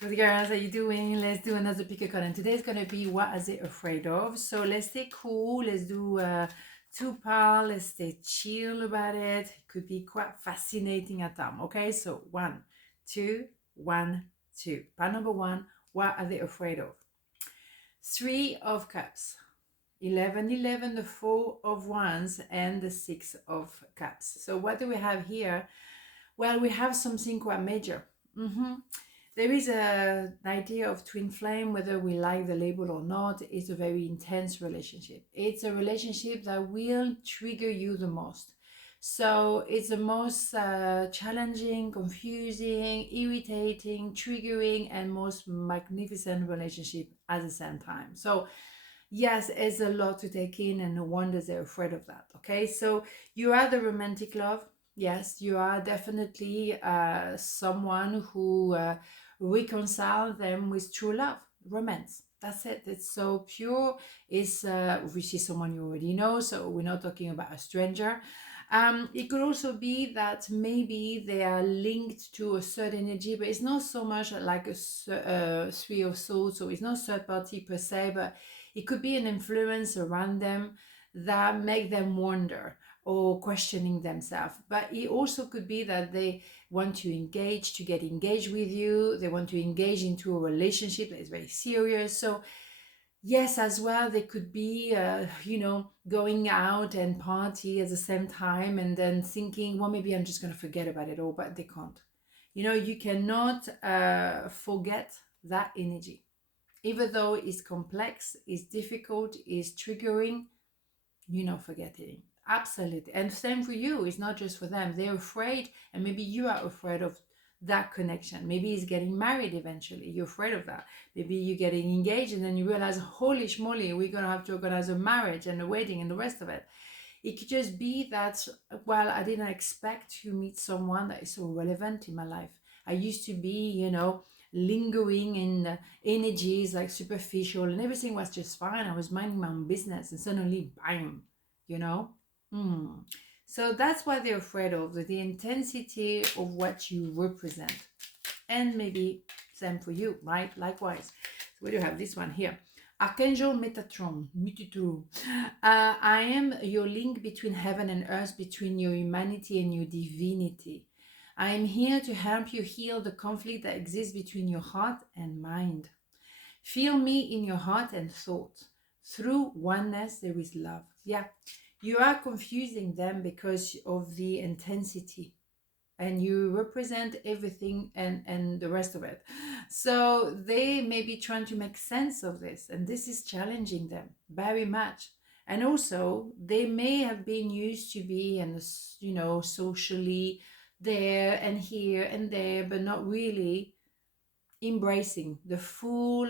Good girls, how you doing? Let's do another pick a card. And today's gonna be what are they afraid of? So let's stay cool. Let's do two pal. Let's stay chill about it. It could be quite fascinating at time. Okay, so 1, 2, 1, 2. Pile number one. What are they afraid of? 3 of Cups. 11, 11, the Four of Wands, and the 6 of Cups. So what do we have here? Well, we have something quite major. There is an idea of twin flame, whether we like the label or not. It's a very intense relationship. It's a relationship that will trigger you the most. So it's the most challenging, confusing, irritating, triggering, and most magnificent relationship at the same time. So yes, it's a lot to take in, and no wonder they're afraid of that. Okay, so you are the romantic love. Yes, you are definitely someone who reconcile them with true love, romance. That's it. It's so pure. It's obviously someone you already know, so we're not talking about a stranger. It could also be that maybe they are linked to a certain energy, but it's not so much like a Three of Swords, so it's not third party per se, but it could be an influence around them that make them wonder or questioning themselves. But it also could be that they want to engage, to get engaged with you. They want to engage into a relationship that is very serious. So yes, as well, they could be, going out and party at the same time and then thinking, well, maybe I'm just going to forget about it all, but they can't. You cannot forget that energy. Even though it's complex, it's difficult, it's triggering, you're not forgetting. Absolutely. And same for you. It's not just for them. They're afraid, and maybe you are afraid of that connection. Maybe he's getting married eventually. You're afraid of that. Maybe you're getting engaged and then you realize, holy schmoly, we're going to have to organize a marriage and a wedding and the rest of it. It could just be that, well, I didn't expect to meet someone that is so relevant in my life. I used to be, lingering in energies like superficial, and everything was just fine. I was minding my own business, and suddenly, bang, you know? Hmm. So that's what they're afraid of, the intensity of what you represent. And maybe same for you, right? Likewise. So we do have this one here. Archangel Metatron. I am your link between heaven and earth, between your humanity and your divinity. I am here to help you heal the conflict that exists between your heart and mind. Feel me in your heart and thought. Through oneness, there is love. Yeah, you are confusing them because of the intensity, and you represent everything and the rest of it. So they may be trying to make sense of this, and this is challenging them very much. And also, they may have been used to be, and socially there and here and there, but not really embracing the full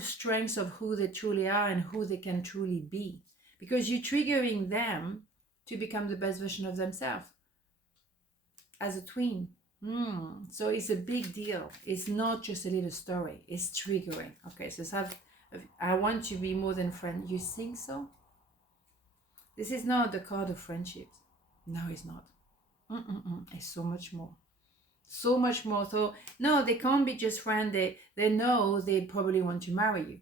strength of who they truly are and who they can truly be, because you're triggering them to become the best version of themselves as a twin. So it's a big deal. It's not just a little story. It's triggering. Okay, so I want to be more than friend. You think so? This is not the card of friendships. No, it's not. It's so much more. So much more. So no, they can't be just friends. They know they probably want to marry you.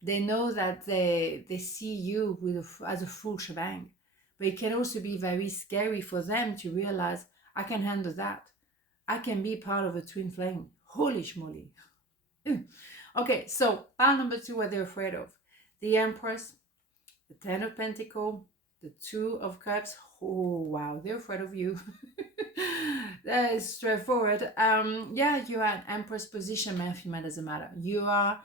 They know that they see you as a full shebang. But it can also be very scary for them to realize, I can handle that. I can be part of a twin flame. Holy schmoly. Okay, so pile number 2, what they're afraid of. The Empress, the Ten of Pentacles, the Two of Cups. Oh, wow, they're afraid of you. That is straightforward. Yeah, you are an Empress position, man, female, doesn't matter. You are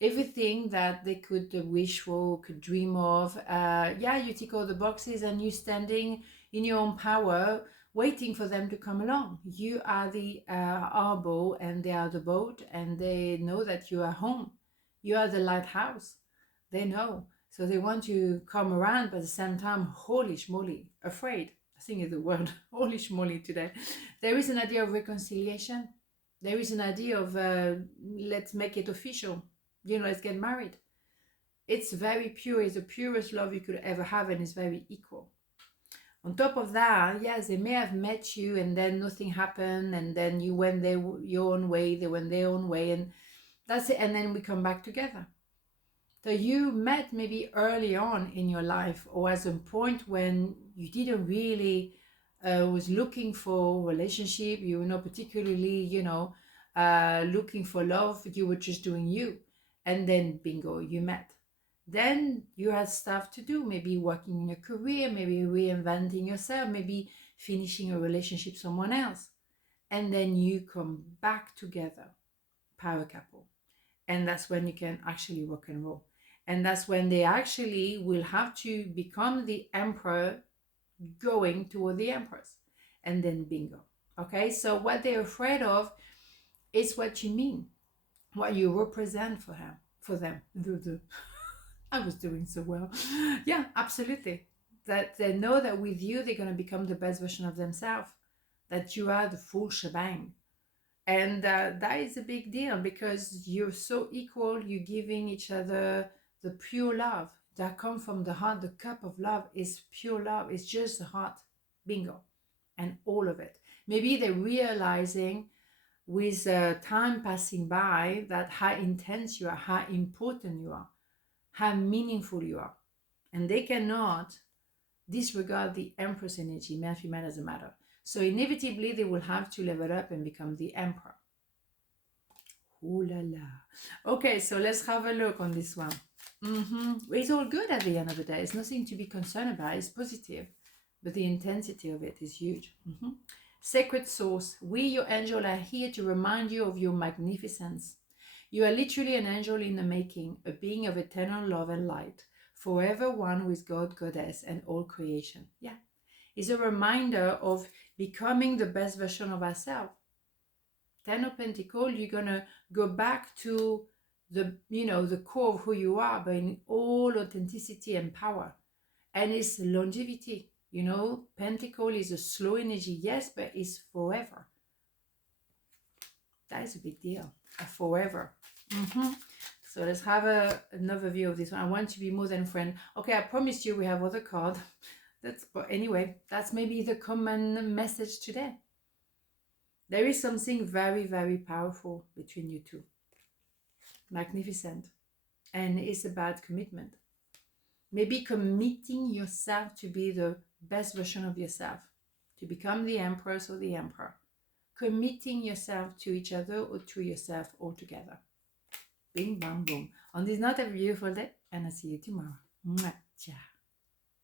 everything that they could wish for, could dream of. Yeah, you tick all the boxes, and you standing in your own power, waiting for them to come along. You are the arbor, and they are the boat, and they know that you are home. You are the lighthouse. They know. So they want to come around, but at the same time, holy schmoly, afraid. I think is the word, holy schmoly today. There is an idea of reconciliation. There is an idea of let's make it official. Let's get married. It's very pure. It's the purest love you could ever have, and it's very equal. On top of that, yes, they may have met you and then nothing happened, and then you went your own way, they went their own way, and that's it. And then we come back together. So you met maybe early on in your life, or at a point when you didn't really was looking for relationship. You were not particularly, looking for love. You were just doing you, and then bingo, you met. Then you had stuff to do, maybe working in your career, maybe reinventing yourself, maybe finishing a relationship with someone else. And then you come back together, power couple. And that's when you can actually rock and roll. And that's when they actually will have to become the emperor going toward the empress. And then bingo. Okay, so what they're afraid of is what you mean, what you represent for them. I was doing so well. Yeah, absolutely. That they know that with you, they're going to become the best version of themselves, that you are the full shebang. And that is a big deal because you're so equal, you're giving each other the pure love that comes from the heart. The cup of love is pure love. It's just the heart. Bingo. And all of it. Maybe they're realizing with time passing by that how intense you are, how important you are, how meaningful you are. And they cannot disregard the Empress energy, male, female, doesn't matter. So inevitably, they will have to level up and become the Emperor. Ooh la la. Okay, so let's have a look on this one. It's all good at the end of the day. It's nothing to be concerned about. It's positive. But the intensity of it is huge. Sacred source, we, your angel, are here to remind you of your magnificence. You are literally an angel in the making, a being of eternal love and light, forever one with God, Goddess, and all creation. Yeah. It's a reminder of becoming the best version of ourselves. Ten of Pentacles, you're going to go back to the core of who you are, but in all authenticity and power. And it's longevity. Pentacle is a slow energy, yes, but it's forever. That is a big deal. Forever. So let's have another view of this one. I want to be more than friend. Okay, I promised you we have other card. But anyway, that's maybe the common message today. There is something very, very powerful between you two. Magnificent. And it's about commitment. Maybe committing yourself to be the best version of yourself, to become the empress or the emperor. Committing yourself to each other or to yourself altogether. Bing, bang, boom. On this note, have a beautiful day, and I'll see you tomorrow. Mwah. Ciao.